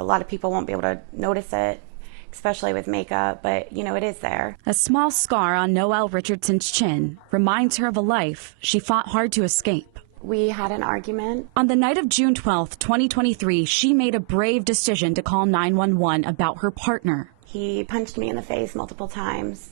A lot of people won't be able to notice it, especially with makeup, but, you know, it is there. A small scar on Noelle Richardson's chin reminds her of a life she fought hard to escape. We had an argument. On the night of June 12, 2023, she made a brave decision to call 911 about her partner. He punched me in the face multiple times,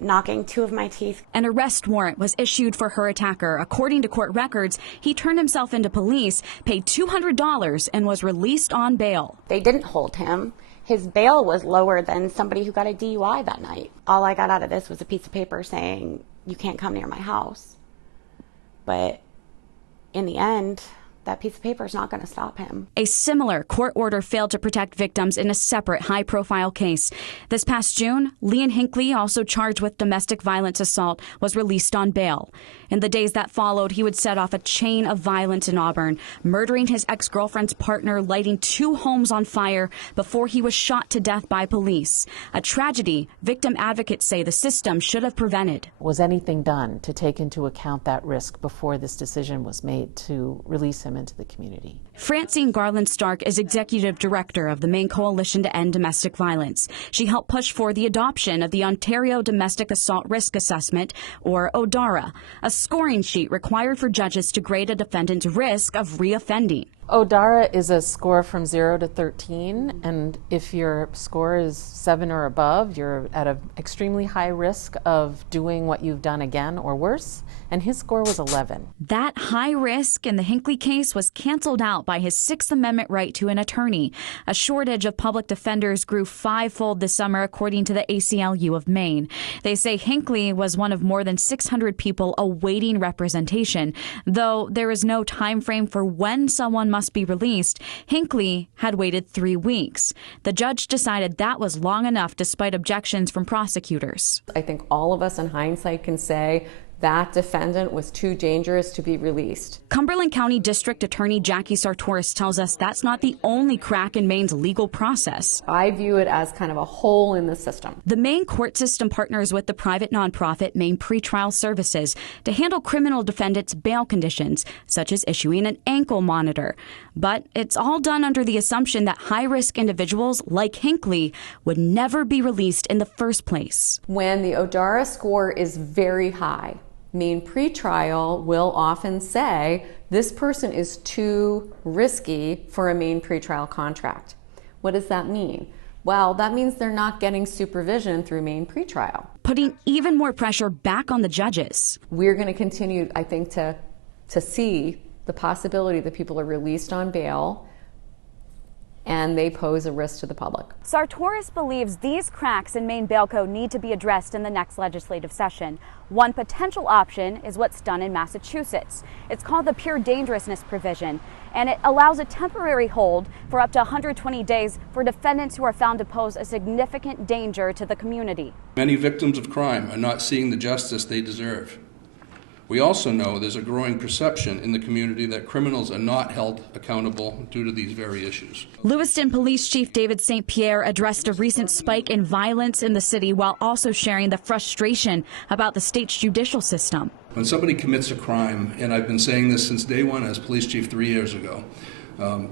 knocking 2 of my teeth. An arrest warrant was issued for her attacker. According to court records, he turned himself into police, paid $200, and was released on bail. They didn't hold him. His bail was lower than somebody who got a DUI that night. All I got out of this was a piece of paper saying, you can't come near my house. But in the end, that piece of paper is not going to stop him. A similar court order failed to protect victims in a separate high-profile case. This past June, Leon Hinckley, also charged with domestic violence assault, was released on bail. In the days that followed, he would set off a chain of violence in Auburn, murdering his ex-girlfriend's partner, lighting 2 homes on fire before he was shot to death by police. A tragedy victim advocates say the system should have prevented. Was anything done to take into account that risk before this decision was made to release him into the community? Francine Garland Stark is executive director of the Maine Coalition to End Domestic Violence. She helped push for the adoption of the Ontario Domestic Assault Risk Assessment, or ODARA, a scoring sheet required for judges to grade a defendant's risk of reoffending. ODARA is a score from 0 to 13, and if your score is 7 or above, you're at an extremely high risk of doing what you've done again or worse, and his score was 11. That high risk in the Hinckley case was canceled out by his Sixth Amendment right to an attorney. A shortage of public defenders grew 5-fold this summer, according to the ACLU of Maine. They say Hinckley was one of more than 600 people awaiting representation. Though there is no time frame for when someone must be released, Hinckley had waited 3 weeks. The judge decided that was long enough despite objections from prosecutors. I think all of us in hindsight can say that defendant was too dangerous to be released. Cumberland County District Attorney Jackie Sartoris tells us that's not the only crack in Maine's legal process. I view it as kind of a hole in the system. The Maine court system partners with the private nonprofit Maine Pretrial Services to handle criminal defendants' bail conditions, such as issuing an ankle monitor. But it's all done under the assumption that high-risk individuals like Hinckley would never be released in the first place. When the ODARA score is very high, Maine pretrial will often say this person is too risky for a Maine pretrial contract. What does that mean? Well, that means they're not getting supervision through Maine pretrial. Putting even more pressure back on the judges. We're going to continue, I think, to see the possibility that people are released on bail and they pose a risk to the public. Sartoris believes these cracks in Maine bail code need to be addressed in the next legislative session. One potential option is what's done in Massachusetts. It's called the pure dangerousness provision, and it allows a temporary hold for up to 120 days for defendants who are found to pose a significant danger to the community. Many victims of crime are not seeing the justice they deserve. We also know there's a growing perception in the community that criminals are not held accountable due to these very issues. Lewiston Police Chief David St. Pierre addressed a recent spike in violence in the city while also sharing the frustration about the state's judicial system. When somebody commits a crime, and I've been saying this since day one as police chief 3 years ago,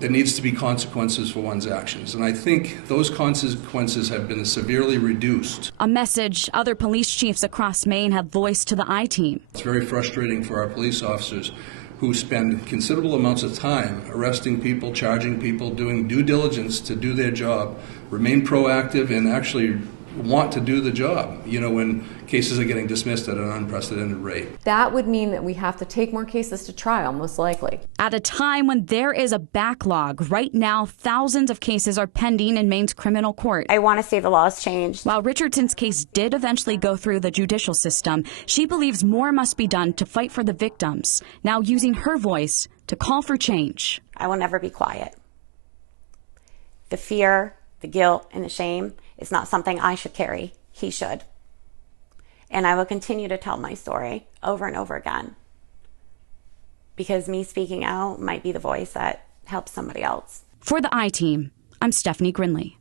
there needs to be consequences for one's actions. And I think those consequences have been severely reduced. A message other police chiefs across Maine have voiced to the I-Team. It's very frustrating for our police officers who spend considerable amounts of time arresting people, charging people, doing due diligence to do their job, remain proactive, and actually want to do the job, when cases are getting dismissed at an unprecedented rate. That would mean that we have to take more cases to trial, most likely. At a time when there is a backlog, right now thousands of cases are pending in Maine's criminal court. I want to see the laws changed. While Richardson's case did eventually go through the judicial system, she believes more must be done to fight for the victims, now using her voice to call for change. I will never be quiet. The fear, the guilt, and the shame is not something I should carry. He should. And I will continue to tell my story over and over again, because me speaking out might be the voice that helps somebody else. For the I-Team, I'm Stephanie Grinley.